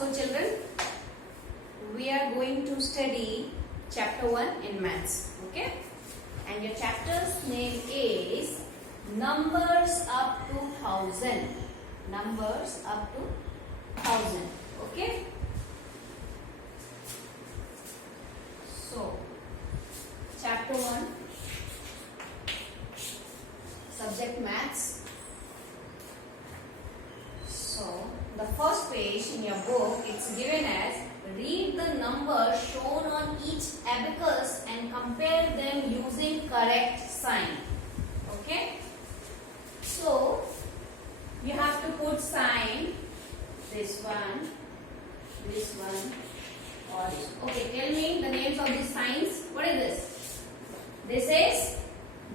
So children, we are going to study chapter 1 in maths, okay? And your chapter's name is Numbers up to 1000. Numbers up to 1000, okay? So, chapter 1, subject maths. So, the first page in your book, it's given as read the numbers shown on each abacus and compare them using correct sign. Okay? So, you have to put sign, this one, or this. Okay, tell me the names of these signs. What is this? This is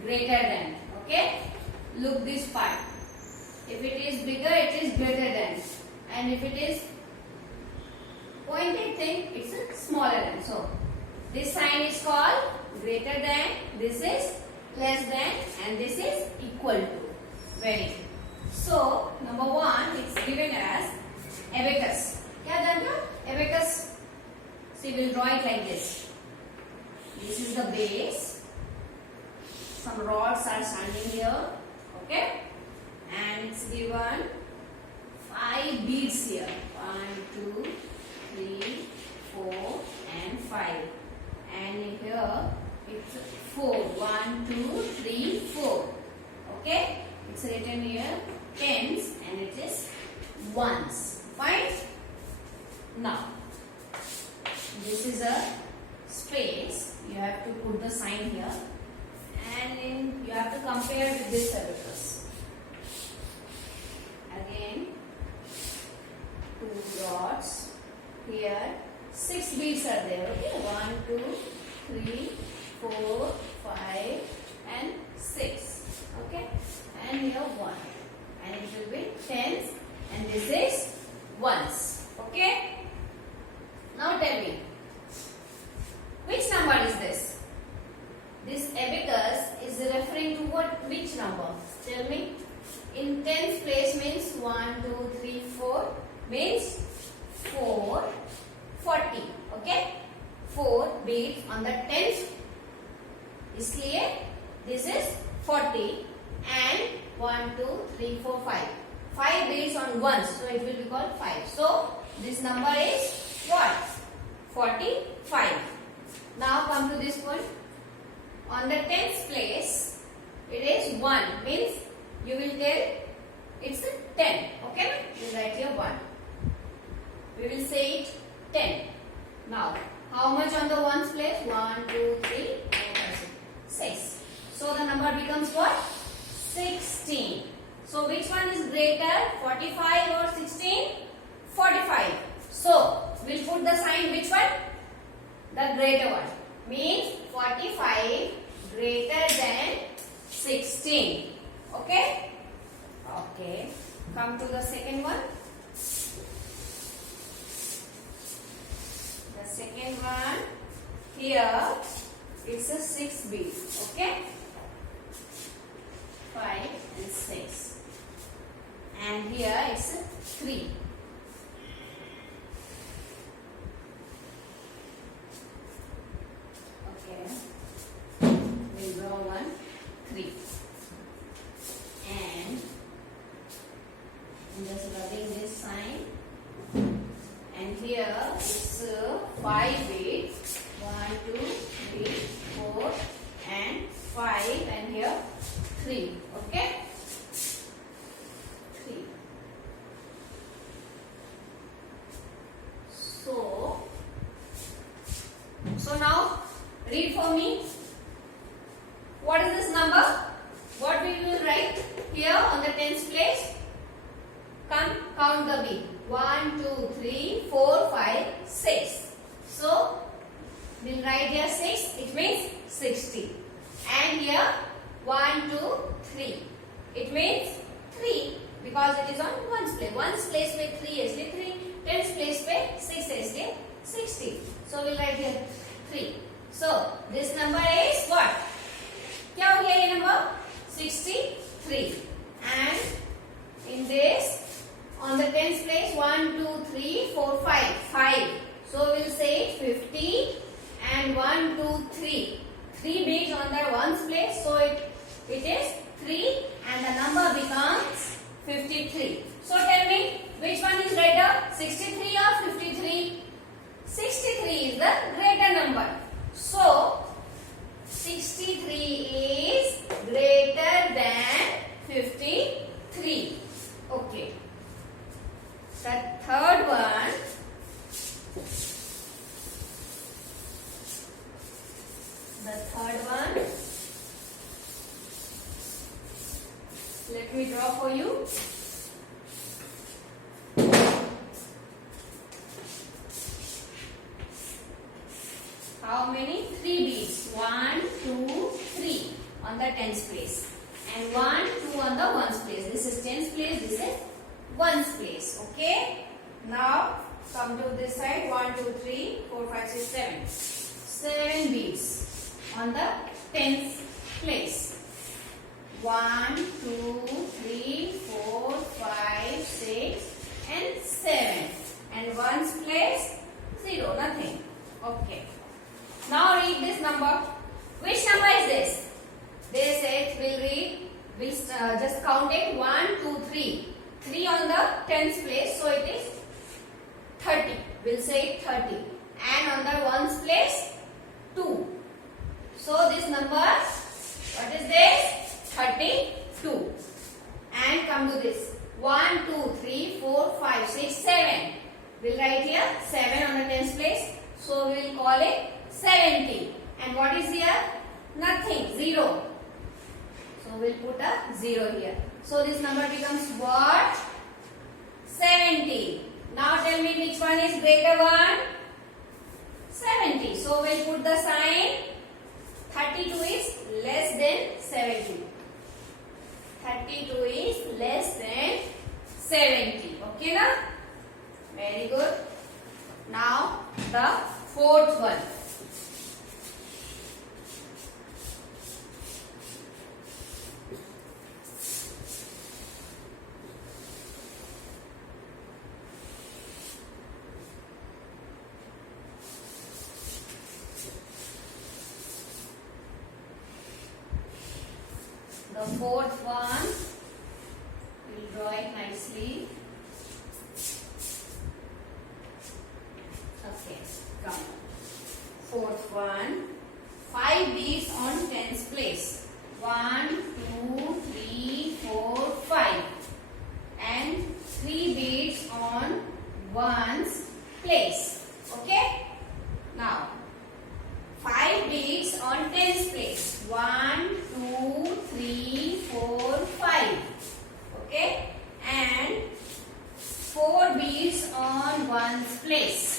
greater than. Okay? Look this part. If it is bigger, it is greater than. And if it is pointed thing, it's a smaller than. So, this sign is called greater than, this is less than, and this is equal to. Very good. So, number 1, it's given as abacus. क्या जानते हो? Abacus. See, we'll draw it like this. This is the base. Some rods are standing here. Okay? And it's given 5 beads here. 1, 2, 3, 4 and 5. And here it's 4. 1, 2, 3, 4. Okay? It's written here tens and it is ones. Fine? Now, this is a space. You have to put the sign here. And you have to compare with this abacus. Again, 2 dots. Here, 6 beads are there. Okay, 1, 2, 3, 4, 5, and 6. Okay, and here 1. And it will be tens, and this is ones. Okay. Now tell me, which number is this? This abacus is referring to what? Which number? Tell me. In tens place means 1, 2, 3, 4 means 4, 40. Okay? 4 beads on the tens. इसलिए this is 40 and 1, 2, 3, 4, 5. 5 beads on ones, so it will be called 5. So this number is what? 45. Now come to this one. On the tens place, it is 1. Means you will tell it's a 10. Okay? You write here 1. We will say it 10. Now, how much on the ones place? 1, 2, 3, 4, 5, 6. So the number becomes what? 16. So which one is greater? 45 or 16? 45. So we'll put the sign which one? The greater one. Means 45 greater than 16. Okay? Okay. Come to the second one. The second one. Here it's a 6 bead. Okay? 5 and 6. And here it's a 3. We'll draw 1, 3. And I'm just rubbing this sign. And here it's 5 beads. 1, 2, 3, 4 and 5. And here 3. Okay? 3. So now read for me. What is this number? What we will write here on the tens place? Come, count the bead. 1, 2, 3, 4, 5, 6. So, we'll write here 6. It means 60. And here 1, 2, 3. It means 3 because it is on ones place. Ones place में 3 is 3. Tens place में 6 is 60. So, we'll write here 3. So, this number is what? क्या हो गया ये number? 63. And in this, on the tens place, 1, 2, 3, 4, 5. 5. So we'll say 50 and 1, 2, 3. 3 beads on the ones place. So it is 3 and the number becomes 53. So tell me which one is greater, 63 or 53? 63 is the greater number. So 63 is greater than 53. Okay. The third one. Let me draw for you. How many? 3 beads. 1, 2, 3 on the tens place. And 1, 2 on the ones place. This is tens place, this is ones place. Okay? Now come to this side. 1, 2, 3, 4, 5, 6, 7. 7 beads on the tens place. 1, 2, 3, 4, 5, 6 and 7. And ones place 0, nothing. Okay. Now read this number. Which number is this? They said we'll just count it. 1, 2, 3. 3 on the tens place, so it is 30. We'll say 30. And on the ones place, 2. So this number, what is this? 32. And come to this. 1, 2, 3, 4, 5, 6, 7. We'll write here 7 on the tens place. So we'll call it 70. And what is here? Nothing. 0. So we'll put a 0 here. So this number becomes what? 70. Now tell me which one is greater one? 70. So we'll put the sign. 32 is less than 70. 32 is less than 70. Okay na? Very good. Now the fourth one. The fourth one, we'll draw it nicely. Okay, come. Fourth one, 5 beads on tens place. 1, 2, 3, 4, 5. And 3 beads on ones place. Okay? Now, 5 beads on tens place. 1, 2, 3, 4, 5. Okay? And 4 beads on ones place.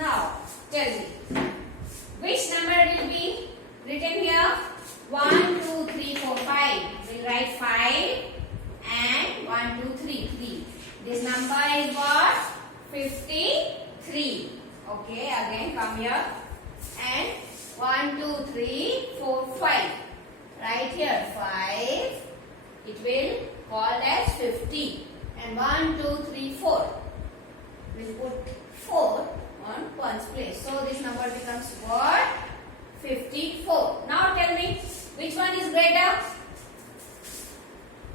Now, tell me, which number will be written here? 1, 2, 3, 4, 5. We'll write 5 and 1, 2, 3, 3. This number is what? 53. Okay, again come here. And 1, 2, 3, 4, 5. Right here 5. It will called as 50. And 1, 2, 3, 4. We'll put 4 on ones place. So this number becomes what? 54. Now tell me, which one is greater?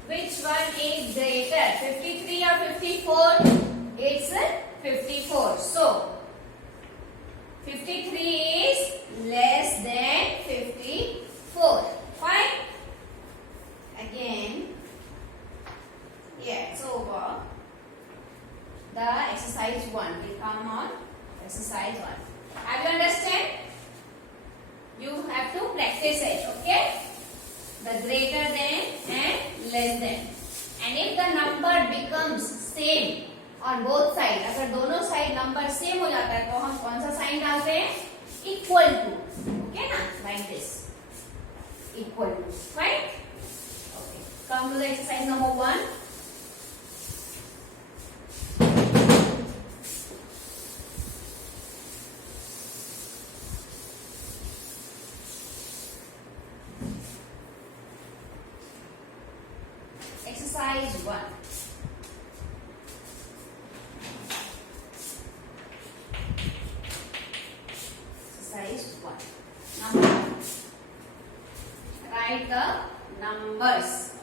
Which one is greater? 53 or 54? It's 54. So 53 is less than 54. Fine? Again, yeah, it's over. The exercise 1 will come on exercise 1. Have you understand? You have to practice it, okay? The greater than and less than. And if the number becomes same on both sides, अगर दोनों side number same हो जाता है तो हम कौन सा साइन डालते हैं? Equal to. ओके ना? Like this. Equal to. Right? Okay. Come to the exercise number 1. Exercise 1. the numbers.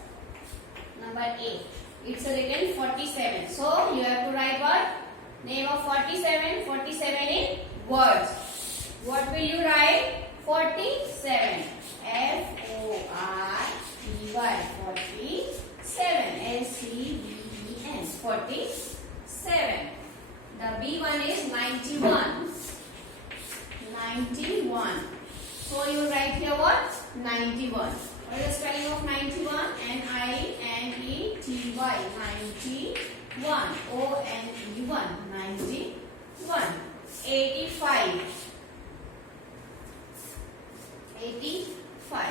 Number A. It's written 47. So you have to write what? Name of 47. 47 in words. What will you write? 47. F-O-R-T-Y. 47. S-E-V-E-N. 47. The B one is 91. 91. So you write here what? 91. What is the spelling of 91? N-I-N-E-T-Y. 91. O-N-E-1. 91. 85. 85.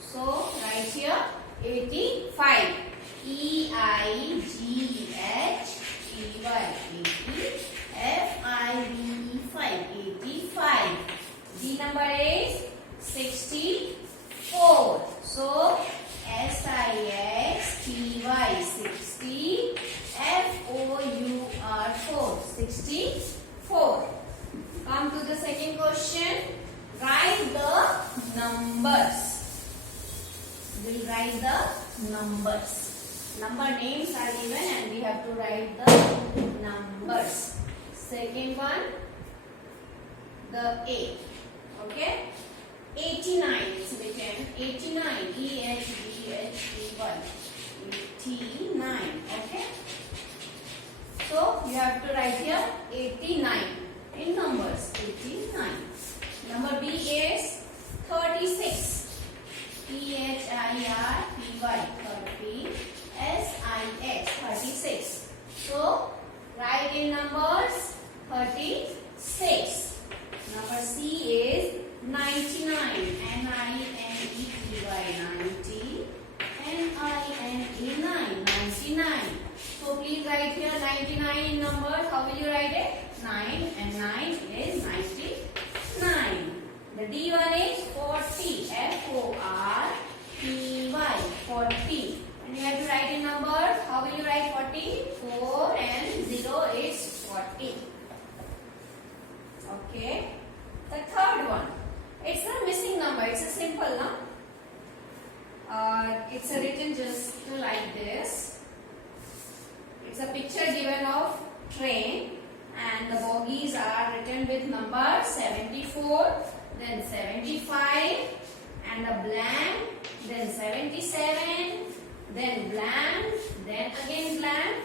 So write here 85. E-I-G-H-T-Y. 80. F-I-V-E-5. 85. D number is 64. So S-I-X-T-Y. 60. F-O-U-R 4. 64. Come to the second question. Write the numbers. We'll write the numbers. Number names are given and we have to write the numbers. Second one, the A. Okay? 89 is written. 89. E-H-D-H-E-Y. 89. Okay? So you have to write here 89 in numbers. 89. Number B is 36. T-H-I-R-T-Y. 30. S-I-X. 36. So write in numbers 36. Number C is 99. N-I-N-E-T-Y. 90. N-I-N-E-9. 99. So please write here 99 in numbers. How will you write it? 9 and 9 is 99. The D one is 40. F-O-R-T-Y. 40. And you have to write in numbers. How will you write 40? 4 and 0 is 40. Okay. The third one. It's a missing number. It's a simple number. It's written just like this. It's a picture given of train and the bogies are written with number 74, then 75 and a blank, then 77, then blank, then again blank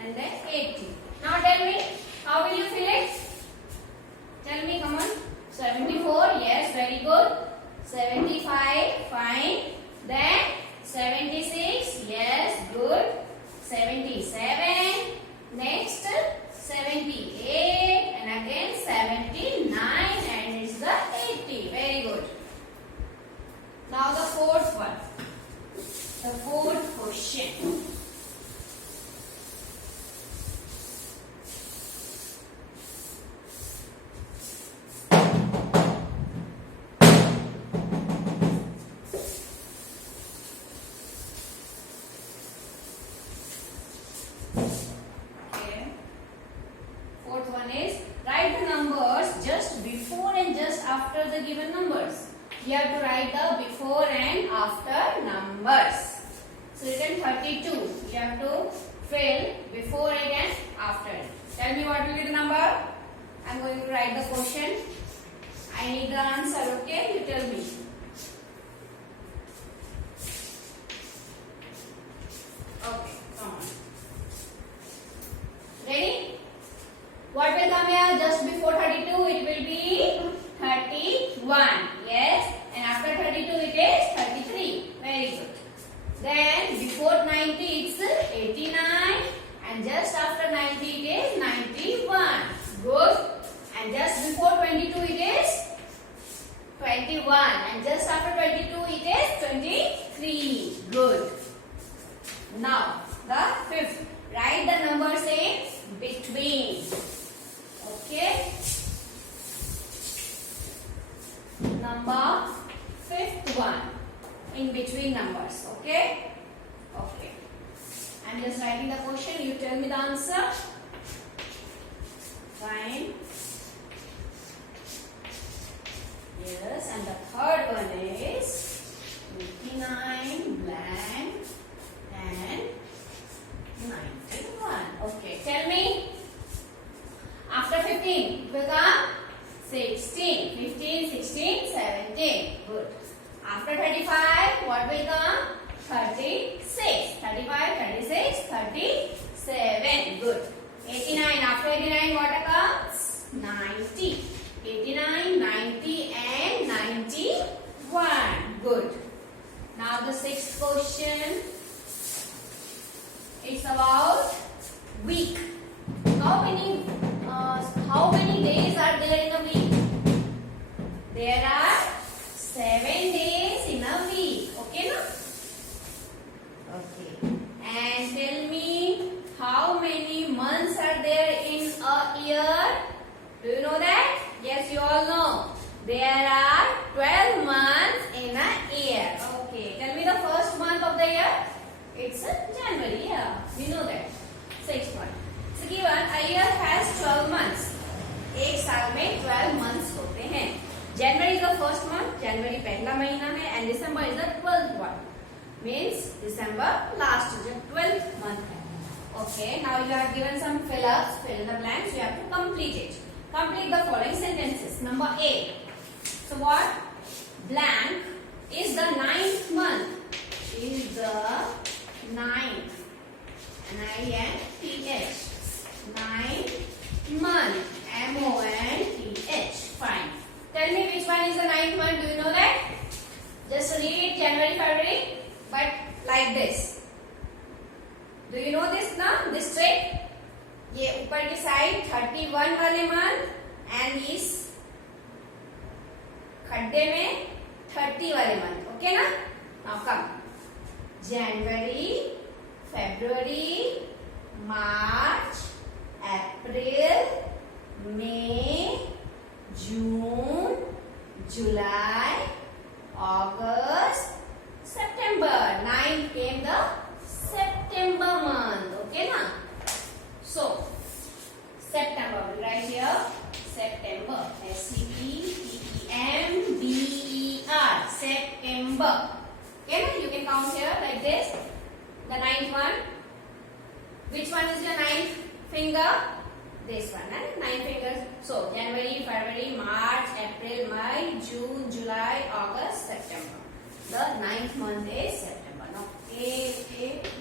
and then 80. Now tell me, how will you fill it? Tell me, come on. 74, yes, very good. 75, fine. Then 76, yes, good. 77, next 78 and again 79 and it's the 80. Very good. Now the fourth one. The fourth question. After the given numbers. You have to write the before and after numbers. So written 32. You have to fill before it and after it. Tell me what will be the number. I am going to write the question. I need the answer. Okay, you tell me. Okay, come on. Ready? What will come here just before 32? It will be 31. Yes. And after 32 it is 33. Very good. Then before 90 it's 89. And just after 90 it is 91. Good. And just before 22 it is 21. And just after 22 it is 23. Good. Now the fifth. Write the numbers in between. Okay. Number fifth one in between numbers. Okay. Okay. I'm just writing the question. You tell me the answer. Fine. Yes. And the third one is what will come? 36. 35, 36, 37. Good. 89. After 89, what comes? 90. 89, 90 and 91. Good. Now the sixth question. It's about week. How many days are there in a week? There are 7 days in a week. Okay, no? Okay. And tell me how many months are there in a year? Do you know that? Yes, you all know. There are 12 months in a year. Okay. Tell me the first month of the year. It's January. Yeah, we know that. Sixth one. So given a year has 12 months. एक साल में 12 months होते हैं. January is the first month. January पहला महीना है and December is the 12th one. Means December last जो 12th month है. Okay. Now you are given some fill-ups. Fill in the blanks. You have to complete it. Complete the following sentences. Number A. So what? Blank is the 9th month. Is the 9th. N-I-N-T-H. 9th month. M-O-N-T-H. Fine. Tell me which one is the 9th month. Do you know that? Just read January, February. But like this. Do you know this now? This trick? ये ऊपर की side 31 वाले month and इस खड्डे में 30 वाले month. Okay ना? Now come. January, February, March, April, May, June, July, August, September. 9 came the September month. Okay na? So September. We write here September. S-E-P-T-E-M-B-E-R. September. Okay na? You can count here like this. The 9th one. Which one is your 9th finger? This one. 9 fingers. So January, February, March, April, May, June, July, August, September. The 9th month is September. Now A,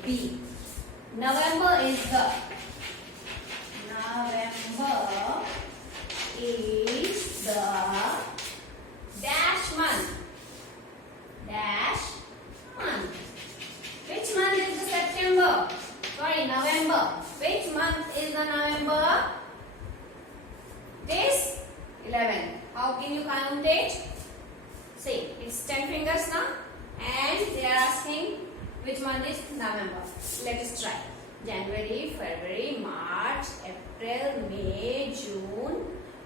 B. November is the dash month. Dash month. Which month is the September? Sorry, November. Which month is the November? This 11. How can you count it? See, it's 10 fingers now, and they are asking which month is November. Let us try. January, February, March, April, May, June,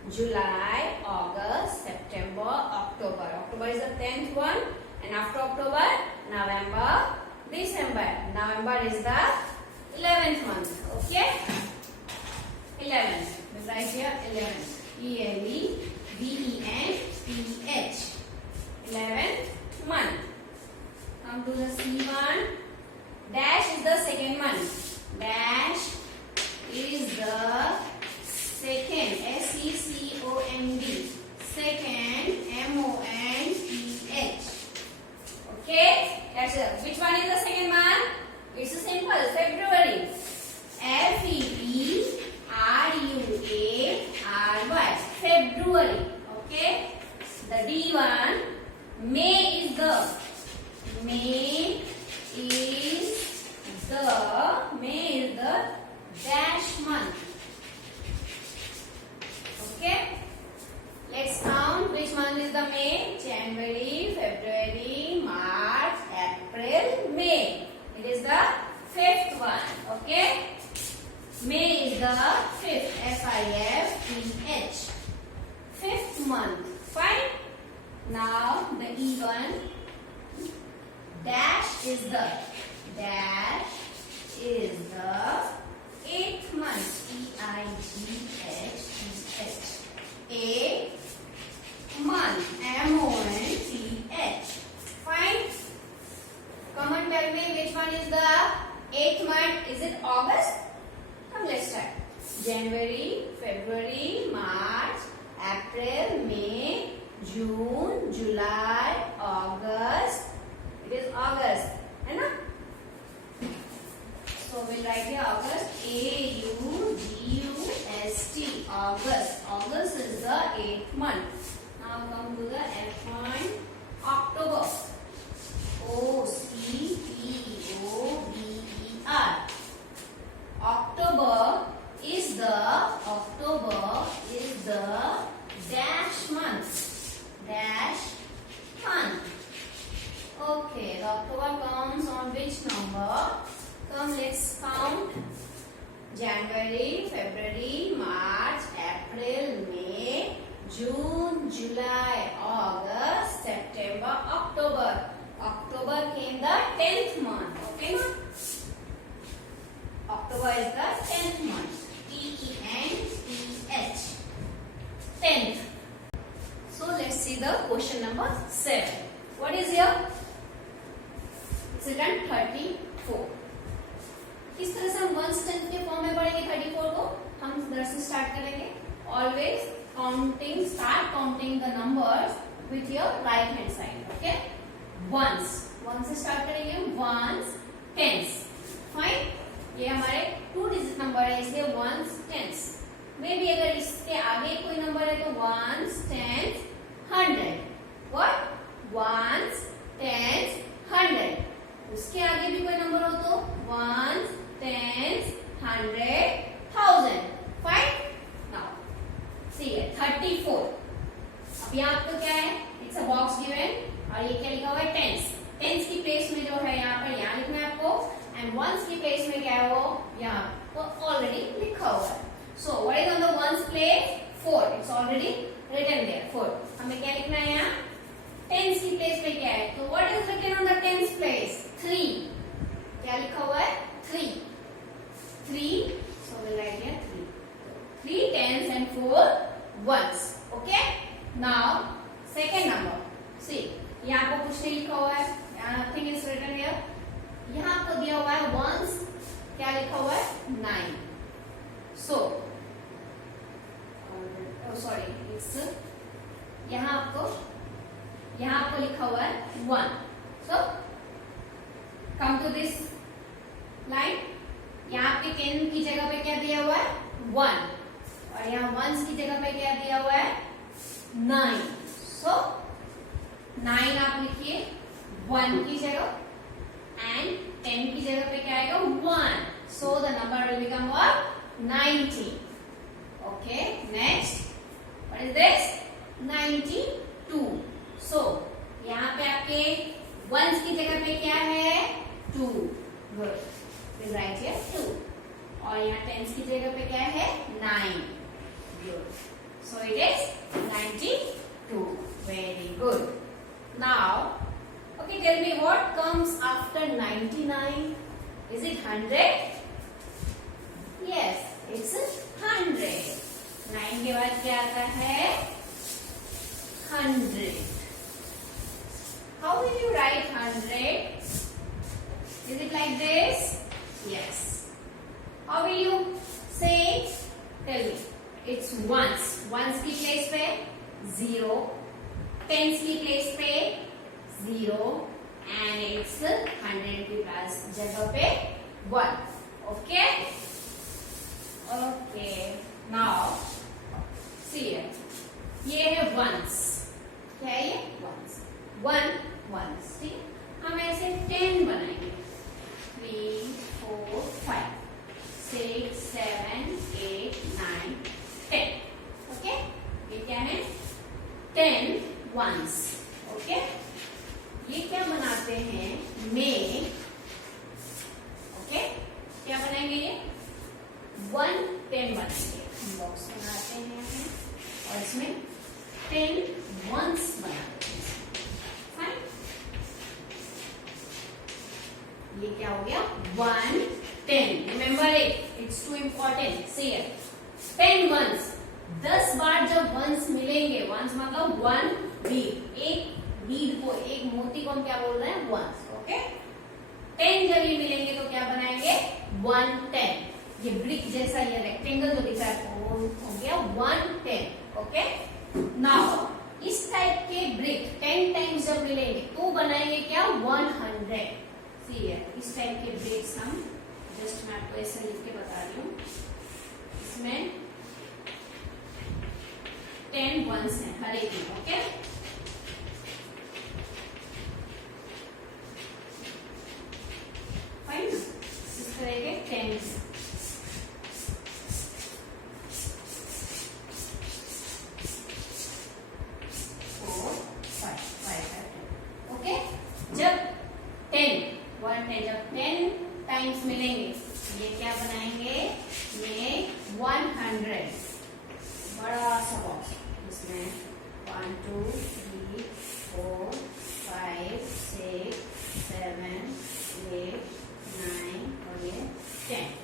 July, August, September, October. October is the 10th one, and after October, November, December. November is the 11th month. Okay? 11th. We write here 11th. E-L-E-V-E-N-T-H. 11th month. Come to the C1. Dash is the second month. Dash is the second. S-E-C-O-N-D. Second. M-O-N-T-H. Okay? That's it. Which one is the second month? It's simple. February. F-E-B-R-U-A-R-Y. February. Okay? The D one. May is the dash month. Okay. Let's count which month is the May. January, February, March, April, May. It is the 5th one. Okay. May is the 5th. F-I-F-T-H. 5th month. Fine. Now the E one. Dash is the 8th month. E-I-G-H-T-H. 8th month. M-O-N-T-H. Fine. Come on, tell me which one is the 8th month. Is it August? Come, let's start. January, February, March, April, May, June, July, August. It is August. August is the 8th month. Now come to the F one, October. October. October is the dash month. Dash month. Okay, the October comes on which number? Come, let's count. January, February, March, April, May, June, July, August, September, October. October came the 10th month. Okay, na? October is the 10th month. T-E-N-T-H. 10th. So let's see the question number 7. What is here? It's written 34. किस तरह से हम 1s 10th के form में पढ़ेंगे 34 को? हम इधर से स्टार्ट करेंगे. Always counting, start counting the numbers with your right hand side. Okay? Ones. 1 से स्टार्ट करेंगे. Ones, tens. Fine? ये हमारे 2 डिजिट नंबर है इसलिए 1s 10s. मे भी अगर इसके आगे कोई नंबर है तो 1s 10s 100. What? 1s 10s 100. उसके आगे भी कोई नंबर हो तो 1s 10s 100 1000. Fine? Now see it 34. अब यहाँ आपको क्या है? It's a box given और ये क्या लिखा हुआ है? टेंस. टेंस की प्लेस में जो है यहाँ पर यहाँ लिखना है आपको. एंड वंस की प्लेस में क्या है वो यहाँ तो ऑलरेडी लिखा हुआ है. So what is on the ones place? 4. It's already written there 4. हमें क्या लिखना है यहाँ? टेंस की प्लेस में क्या है? तो what is written on the tens place? 3. क्या लिखा हुआ है? 3. So will write here 3 tens and 4 ones. Okay? Now second number. See, यहाँ आपको कुछ नहीं लिखा हुआ है. यहाँ nothing is written here. यहाँ आपको दिया हुआ है ones. क्या लिखा हुआ है? 9. So, sorry, it's यहाँ आपको लिखा हुआ है 1. So, come to this line. यहाँ आपके 10 की जगह पे क्या दिया हुआ है? 1. और यहाँ ones की जगह पे क्या दिया हुआ है? 9. So 9 आप लिखिए 1 की जगह एंड 10 की जगह पे क्या आएगा? 1. So the number will become what? 90. Okay, next. What is this? 92. So यहाँ पे आपके ones की जगह पे क्या है? 2. Good. Please write here 2. और यहाँ tens की जगह पे क्या है? 9. Good. So it is 92. Very good. Now, okay, tell me what comes after 99? Is it 100? Yes, it's 100. 9 के बाद क्या आता है? 100. How will you write 100? Is it like this? Yes. How will you say? Tell me. It's ones. Ones की place पे 0. Tens की place पे 0. And it's 100 की प्लस जगह पे 1. Okay? Okay. Now, see it. ये है ones. क्या है ये? Ones. 1 ones. ठीक है? हम ऐसे 10 बनाएंगे. 3, 4, 5, 6, 7, 8, 9, 10. ओके? ये क्या है? 10 ones. ओके? ये क्या बनाते हैं? में ओके? क्या बनाएंगे ये? 1 10 बनाएंगे. बॉक्स बनाते हैं और इसमें 10 ones बनाते हैं. फाइन? ये क्या हो गया? 1 10. Remember it. It's too important. See it. 10 ones. 10 बार जब ones मिलेंगे, ones मतलब 1 bead. एक bead को, एक मोती को हम क्या बोल रहे हैं? ones. ओके? 10 जब ये मिलेंगे तो क्या बनाएंगे? 1 10. ये ब्रिक जैसा ये रेक्टेंगल जो दिख रहा है वो हो गया 1 10. ओके? नाउ इस टाइप के ब्रिक 10 टाइम्स जब मिलेंगे तो बनाएंगे क्या? 100. सी है इस टाइप के ब्रिक्स हम जस्ट मैं आपको ऐसे लिख के बता रही हूँ. इसमें 10 वंस हैं हर एक में. Okay, fine. इस तरह के 10 ओके. जब 10 जब 10 टाइम्स मिलेंगे ये क्या बनाएंगे, ये 100 बड़ा सा बॉक्स. इसमें 1 2 3 4 5 6 7 8 9 और ये 10.